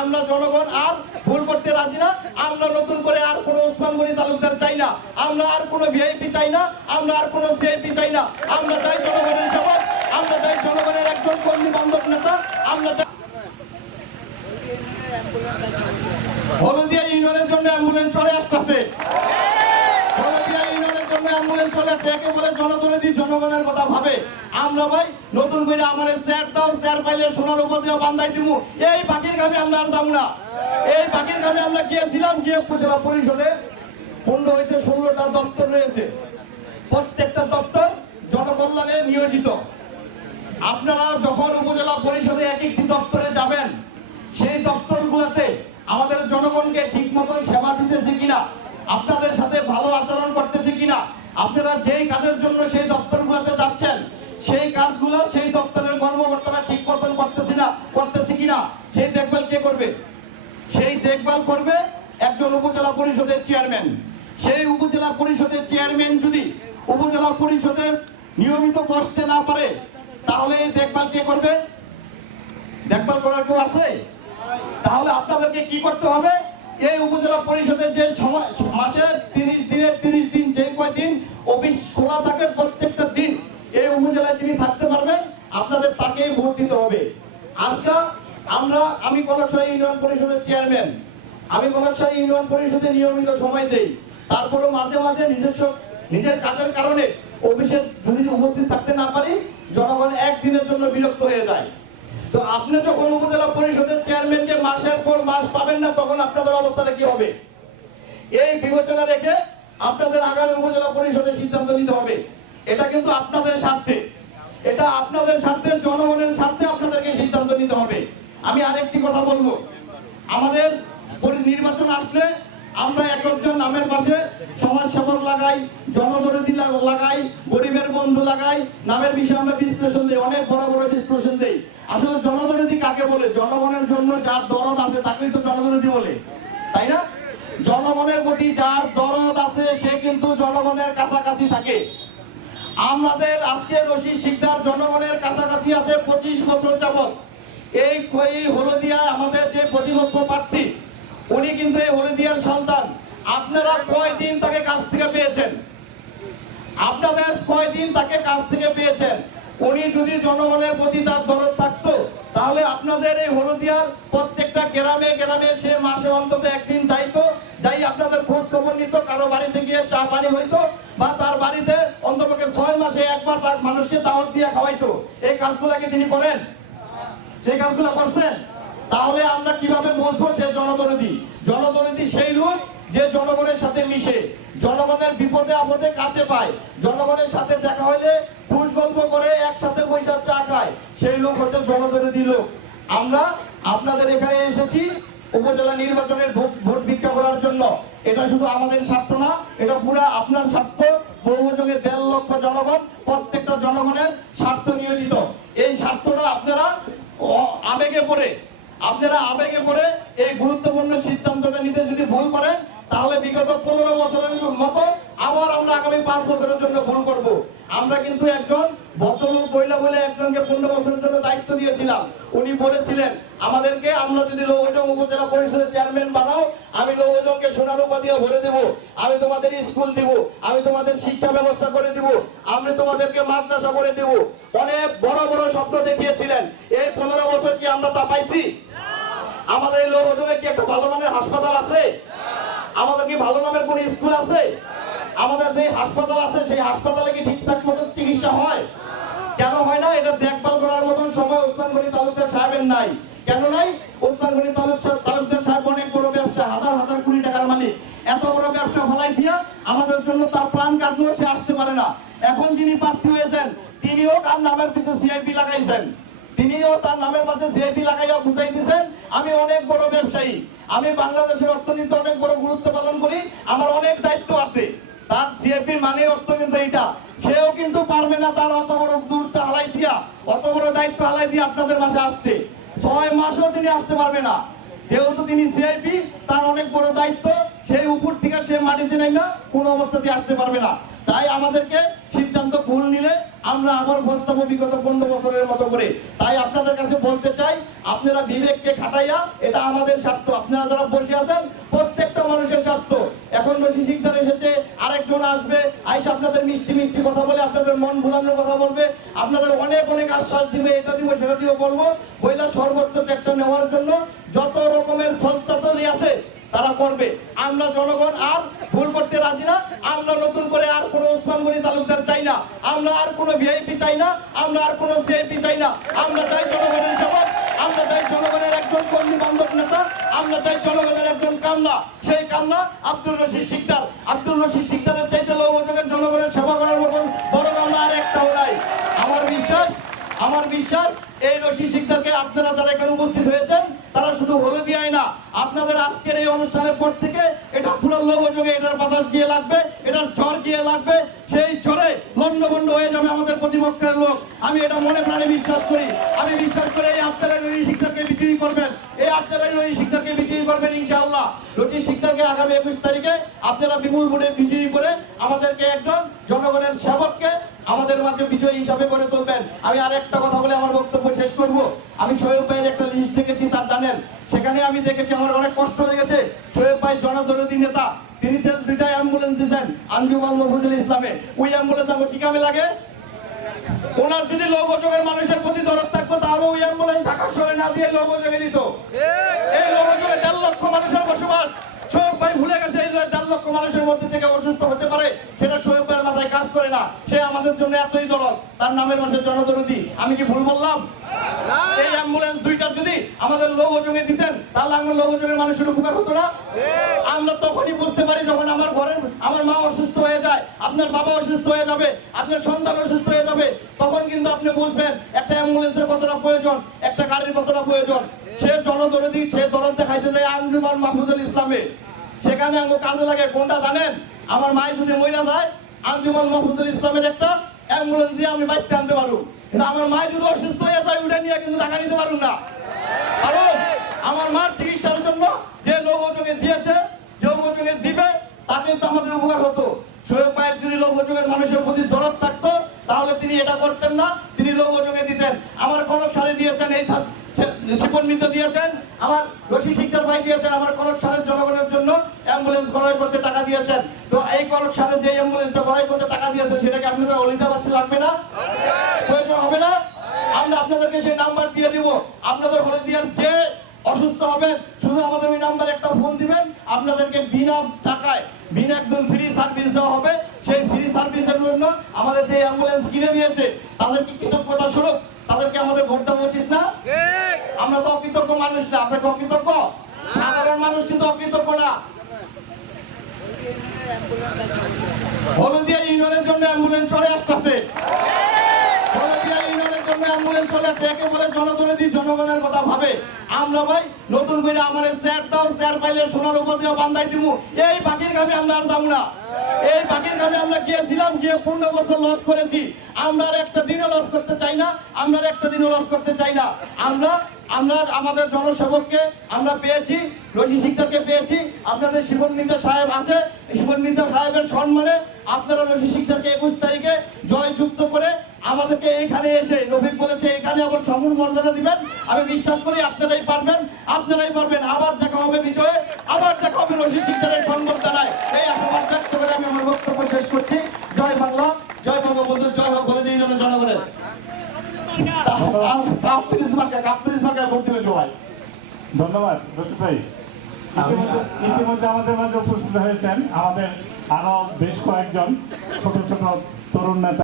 আমরা জনগণ আর ভুল করতে রাজি না। আমরা নতুন করে আর কোনো ওসমান গনি তালুকদার চাই না, আমরা আর কোনো ভিআইপি চাই না, আমরা আর কোনো সিআইপি চাই না। আমরা চাই জনগণের সেবক, আমরা চাই জনগণের একজন কর্মী বান্ধব নেতা। আমরা চাই হলদিয়া ইউনিয়নের জন্য অ্যাম্বুলেন্স চলে আসতেছে, হলদিয়া ইউনিয়নের জন্য অ্যাম্বুলেন্স চলে আসছে। একে বলে জনদরদি, জনগণের কথা ভাবে। আমরা ভাই নতুন করে আমার স্যার দাও, স্যার পাইলে সোনার উপদেয় বান্ধাই দিব, এই বাকির কামে আমরা আর যাবো না। এই বাকির কামে আমরা গিয়েছিলাম, গিয়ে উপজেলা পরিষদে 15 হইতে 16টা দপ্তর রয়েছে, প্রত্যেকটা দপ্তর জনকল্যাণে নিয়োজিত। আপনারা যখন উপজেলা পরিষদে এক একটি দপ্তরে যাবেন, সেই দপ্তরগুলোতে আমাদের জনগণকে ঠিক মতন সেবা দিতেছে কিনা, আপনাদের সাথে ভালো আচরণ করতেছে কিনা, আপনারা যেই কাজের জন্য সেই দপ্তরগুলোতে যাচ্ছেন সেই কাজগুলো সেই দপ্তরের কর্মকর্তারা ঠিক মতন করতেছে কিনা, সেই দেখভাল কে করবে? সেই দেখভাল করবে একজন উপজেলা পরিষদের চেয়ারম্যান। সেই উপজেলা পরিষদের চেয়ারম্যান যদি উপজেলা পরিষদের নিয়মিত বসতে না পারে, তাহলে এই দেখভাল কে করবে? দেখভাল করার কেউ আছে? তাহলে আপনাদেরকে কি করতে হবে? এই উপজেলা পরিষদের যে সময়, মাসে 30 দিন, যে কয়দিন অফিস খোলা থাকে প্রত্যেকটা দিন, এই উপজেলায় যিনি থাকতে পারবেন আপনাদের তাকে ভোট দিতে হবে। আজকে আমি কলসা ইউনিয়ন পরিষদের চেয়ারম্যান, আমি কলসা ইউনিয়ন পরিষদে নিয়মিত সময় দেই। তারপরেও মাঝে মাঝে নিজের কাজের কারণে অফিসে যদি উপস্থিত থাকতে না পারি, জনগণ একদিনের জন্য বিরক্ত হয়ে যায়। তো আপনি যখন উপজেলা পরিষদের চেয়ারম্যানকে মাসের পর মাস পাবেন না, তখন আপনাদের অবস্থাটা কি হবে? এই বিবেচনা রেখে আপনাদের আগামী উপজেলা পরিষদের সিদ্ধান্ত নিতে হবে। এটা কিন্তু আপনাদের স্বার্থে, এটা আপনাদের স্বার্থে, জনগণের স্বার্থে আপনাদেরকে সিদ্ধান্ত নিতে হবে। আমি আরেকটি কথা বলবো, আমাদের নির্বাচন আসলে আমরা একজন নামের পাশে সমাজ সেবক লাগাই, জনদরদি লাগাই, গরিবের বন্ধু লাগাই, নামের বিষয়ে আমরা বিশ্লেষণ দিই, অনেক বড় বড় বিশ্লেষণ দিই। আসলে জনদরদি কাকে বলে? জনগণের জন্য যার দরদ আছে তাকেই তো জনদরদি বলে, তাই না? জনগণের প্রতি যার দরদ আছে সে কিন্তু জনগণের কাছাকাছি থাকে। আমাদের আজকে রশিদ শিকদার জনগণের কাছাকাছি আছে 25 বছর যাবত। এই হলদিয়া আমাদের যে প্রতিপক্ষ প্রার্থী, উনি কিন্তু এই হলদিয়ার সন্তান। আপনারা কয়দিন তাকে কাছ থেকে পেয়েছেন? আপনাদের কয়দিন তাকে কাছ থেকে পেয়েছেন? উনি যদি জনগণের প্রতি তার দরদ থাকতো, তাহলে আপনাদের এই হলদিয়ার প্রত্যেকটা গ্রামে গ্রামে সে মাসে অন্তত একদিন যাইতো, যাই আপনাদের খোঁজ খবর নিত, কারো বাড়িতে গিয়ে চা পানি হইতো, বা তার বাড়িতে অন্তপক্ষে 6 মাসে একবার তার মানুষকে দাওয়াত দিয়ে খাওয়াইতো। এই কাজগুলোকে তিনি করেন? সেই কাজগুলো করছেন? তাহলে আমরা কিভাবে বুঝবো সে জনদরদি? জনদরদি সেই লোক যে জনগণের সাথে মিশে, জনগণের বিপদে আপদে কাছে পায়, জনগণের সাথে দেখা হইলে খুশ গল্প করে একসাথে পয়সা চা খায়, সেই লোক হচ্ছে জনদরদি লোক। আমরা আপনাদের এখানে এসেছি উপজেলা নির্বাচনের ভোট ভিক্ষা করার জন্য। এটা শুধু আমাদের স্বার্থ না, এটা পুরো আপনার স্বার্থ। বহুযোগে 1.5 লক্ষ জনগণ, প্রত্যেকটা জনগণের স্বার্থ নিয়োজিত। এই স্বার্থটা আপনারা আবেগে পড়ে এই গুরুত্বপূর্ণ সিদ্ধান্তটা নিতে যদি ভুল করেন, তাহলে বিগত 15 বছরের মতো আবার আমরা আগামী 5 বছরের জন্য ভুল করব। আমরা কিন্তু একজন ভদ্রলোক বলে একজনকে 15 বছরের জন্য দায়িত্ব দিয়েছিলাম। উনি বলেছিলেন আমাদেরকে, আমরা যদি লৌহজং উপজেলা পরিষদের চেয়ারম্যান বানাও, আমি লৌহজংকে সোনার উপাধি ভরে দেব, আমি তোমাদের স্কুল দিব, আমি তোমাদের শিক্ষা ব্যবস্থা করে দিব, আমি তোমাদেরকে মাদ্রাসা করে দেব। অনেক বড় বড় স্বপ্ন দেখিয়েছিলেন। এই 15 বছর কি আমরা তা পাইছি? আমাদের এই লৌহজংয়ে কি একটা ভালো মানের হাসপাতাল আছে? আমাদের কি ভালো নামের কোন স্কুল আছে? আমাদের যে হাসপাতাল আছে সেই হাসপাতালে কি ঠিকঠাক মতো চিকিৎসা হয়? কেন হয় না? এটা দেখভাল করার মতন সময় ওসমান গনি তালুকদার সাহেবের নাই। কেন নাই? ওসমান গনি তালুকদার সাহেব অনেক বড় ব্যবসা, হাজার হাজার কোটি টাকার মালিক। এত বড় ব্যবসা ফলাই দিয়া আমাদের জন্য তার প্রাণ কাটলেও সে আসতে পারে না। এখন যিনি প্রার্থী হয়েছেন তিনিও তার নামের পিছনে সিআইপি লাগাইছেন, তিনিও তার নামের পাশে সিআইপি লাগাইয়া বুঝাই দিচ্ছেন আমি অনেক বড় ব্যবসায়ী, আমি বাংলাদেশের অর্থনীতিতে অনেক বড় গুরুত্ব পালন করি, আমার অনেক দায়িত্ব আছে। তার সিএপির মানে অর্থ কিন্তু এইটা। সেও কিন্তু পারবে না তার অত বড় দূরত্ব হালাই দিয়া, অত বড় দায়িত্ব হালাই দিয়ে আপনাদের মাঝে আসতে। 6 মাসও তিনি আসতে পারবে না, যেহেতু তিনি সিআইপি, তার অনেক বড় দায়িত্ব। সেই উপর থেকে সে মাটিতে নেই না, কোনো অবস্থাতে আসতে পারবে না। তাই আমাদেরকে সিদ্ধান্ত ভুল নিলে আমরা আবার বস্তাবো বিগত 15 বছরের মতো করে। তাই আপনাদের কাছে বলতে চাই, আপনারা বিবেককে খাটাইয়া, এটা আমাদের স্বার্থ, আপনারা যারা বসে আছেন প্রত্যেকটা মানুষের স্বার্থ। এখন রশি শিকদার এসেছে, আরেকজন আসবে, আইসা আপনাদের মিষ্টি মিষ্টি কথা বলে, আপনাদের মন ভুলানোর কথা বলবে, আপনাদের অনেক অনেক আশ্বাস দিবে, এটা দিব সেটা দিব বলবো, বইলা সর্বোচ্চ চেষ্টা নেওয়ার জন্য যত রকমের সঞ্চাতনী আছে তারা করবে। আমরা জনগণ আর ভুল করতে রাজি না। আমরা নতুন করে আর কোনো ওসমান গনি তালুকদার চাই না, আমরা আর কোনো ভিআইপি চাই না, আমরা আর কোনো সিআইপি চাই না। আমরা চাই জনগণের সেবক, আমরা চাই জনগণের একজন বন্ধু বান্ধব নেতা, আমরা চাই জনগণের একজন কামলা। সেই কামলা আব্দুর রশিদ শিকদার। আব্দুর রশিদ শিকদারের চাইতে লৌহযোগের জনগণের সেবা করার মতন বড় কামলা আর একটাও নাই। আমার বিশ্বাস এই রশিদ শিকদারকে আপনারা যারা এখানে উপস্থিত হয়েছেন তারা শুধু হলদিয়ায় না, আপনাদের আজকের এই অনুষ্ঠানের পর থেকে এটা পুরো লৌহযোগে এটার বাতাস গিয়ে লাগবে, এটার ঝড় গিয়ে লাগবে, সেই ঝড়ে লন্ডভন্ড হয়ে যাবে আমাদের প্রতিপক্ষের লোক। আমি এটা মনে প্রাণে বিশ্বাস করি। আমি বিশ্বাস করি এই আপনারা রশিদ শিকদারকে বিজয়ী করবেন, এই আপনারা রশিদ শিকদারকে বিজয়ী করবেন ইনশাআল্লাহ। রশিদ শিকদারকে আগামী 21 তারিখে আপনারা বিপুল ভোটে বিজয়ী করে আমাদেরকে একজন জনগণের সেবককে আমাদের মাঝে বিজয়ী হিসাবে গড়ে তুলবেন। আমি আর একটা কথা বলে আমার বক্তব্য শেষ করব। আমি শোয়েব ভাইয়ের একটা লিস্ট দেখেছি, তার জানেন, সেখানে আমি দেখেছি আমার অনেক কষ্ট লেগেছে। শোয়েব ভাই জনদরদী নেতা, তিনি 2টা অ্যাম্বুলেন্স দিয়েছেন আঞ্জুমান মফিজুল ইসলামে। ওই অ্যাম্বুলেন্স আমার কি কামে লাগে? ওনার যদি লৌহযোগের মানুষের প্রতি দরদ থাকতো তাহলে ওই অ্যাম্বুলেন্স ঢাকা শহরে না দিয়ে লৌহযোগে দিত। এই লৌহযোগে 1.5 লক্ষ মানুষের বসবাস। শোয়েব ভাই ভুলে গেছে এই 1.5 লক্ষ মানুষের মধ্যে থেকে অসুস্থ হতে পারে, সেটা শোয়েব ভাইয়ের মাথায় কাজ করে না। সে আমাদের জন্য এতই দরদ, তার নামের পাশে জনদরদী। আমি কি ভুল বললাম? এই অ্যাম্বুলেন্স 2টা যদি আমাদের লৌহযোগে দিতেন তাহলে আমার লৌহযোগের মানুষের উপকার হতো না? আমরা তখনই বুঝতে পারি যখন আমার ঘরের আমার মা অসুস্থ হয়ে যায়, আপনার বাবা অসুস্থ হয়ে যাবে, আপনার সন্তান অসুস্থ হয়ে যাবে, তখন কিন্তু আপনি বুঝবেন একটা অ্যাম্বুলেন্সের কতটা প্রয়োজন, একটা গাড়ির কতটা প্রয়োজন। সে জনদরদী, সে দরদ দেখাইতে যায় আঞ্জুমান মাহফুজুল ইসলামে, সেখানে আমার কাজে লাগে কোনটা জানেন? আমার মাই যদি মইরা যায় আঞ্জুমান মাহফুজুল ইসলামের একটা অ্যাম্বুলেন্স দিয়ে আমি বাইকটা আনতে পারবো, কিন্তু আমার মা যদি অসুস্থ হয়ে যায় ওটা নিয়ে কিন্তু টাকা নিতে পারুন না। কারণ আমার মার চিকিৎসার জন্য যে লৌহযোগে দিয়েছে, যে লৌহযোগে দিবে, তাতে তো আমাদের উপকার হতো। শোয়েব ভাইয়ের যদি লৌহযোগের মানুষের প্রতি দরদ থাকতো তাহলে তিনি এটা করতেন না, তিনি লৌহযোগে দিতেন। আমার কনক সারে দিয়েছেন, এই শিপন মিত্র দিয়েছেন, আমার রশিদ শিকদার ভাই দিয়েছেন, আমার কনক সারের জনগণের জন্য অ্যাম্বুলেন্স ক্রয় করতে টাকা দিয়েছেন। তো এই কনক সারের যে অ্যাম্বুলেন্সটা ক্রয় করতে টাকা দিয়েছেন সেটাকে আপনাদের হলদিয়াবাসী লাগবে না? প্রয়োজন হবে না? আমরা আপনাদেরকে সেই নাম্বার দিয়ে দিব। আপনাদের হলদিয়ার যে অসুস্থ হবে শুধু আমাদের ওই নাম্বারে একটা ফোন দিবেন, আপনাদেরকে বিনা টাকায় বিনা একদম ফ্রি সার্ভিস দেওয়া হবে। সেই ফ্রি সার্ভিসের জন্য আমাদের যে অ্যাম্বুলেন্স কিনে দিয়েছে তাদেরকে কৃতজ্ঞতা স্বরূপ তাদেরকে আমাদের ভোট দেওয়া উচিত না? আমরা তো অকৃতজ্ঞ মানুষ না, আপনাকে অকৃতজ্ঞ? সাধারণ মানুষ কিন্তু অকৃতজ্ঞ না। হলদিয়া ইউনিয়নের জন্য অ্যাম্বুলেন্স চলে আসতেছে, হলদিয়া ইউনিয়নের জন্য অ্যাম্বুলেন্স চলে আসছে। একে বলে জনদরদী, জনগণের কথা ভাবে। আমরা ভাই নতুন করে আমাদের চেয়ার দাও, চেয়ার পাইলে সোনার উপর দিয়ে বান্ধাই দিব, এই বাকির কামে আমরা আর যাবো না। এই বাকির কামে আমরা গিয়েছিলাম, গিয়ে 15 বছর লস করেছি। আমরা আর একটা দিনও লস করতে চাই না, আমরা আর একটা দিনও লস করতে চাই না। আমরা আমাদের জনসেবককে আমরা পেয়েছি, রশিদ শিকদারকে পেয়েছি। আপনাদের শিবন মিত্র সাহেব আছে, শিবন মিত্র সাহেবের সম্মানে আপনারা রশিদ শিকদারকে 21 তারিখে জয়যুক্ত করে আমাদেরকে এখানে এসে রফিক বলেছে এখানে আবার সমূল মর্যাদা দিবেন। আমি বিশ্বাস করি আপনারাই পারবেন, আপনারাই পারবেন। আবার দেখা হবে বিজয়ে, আবার দেখা হবে রশিদ শিকদারের সম্মান জানায়। এই আশাবাদ ব্যক্ত করে আমি আমার বক্তব্য শেষ করছি। জয় বাংলা, জয় বঙ্গবন্ধু, জয় হোক বলে দিয়ে জনগণের। ধন্যবাদ রশিদ ভাই। ইতিমধ্যে আমাদের মাঝে উপস্থিত হয়েছেন আমাদের আরো বেশ কয়েকজন ছোট ছোট তরুণ নেতা।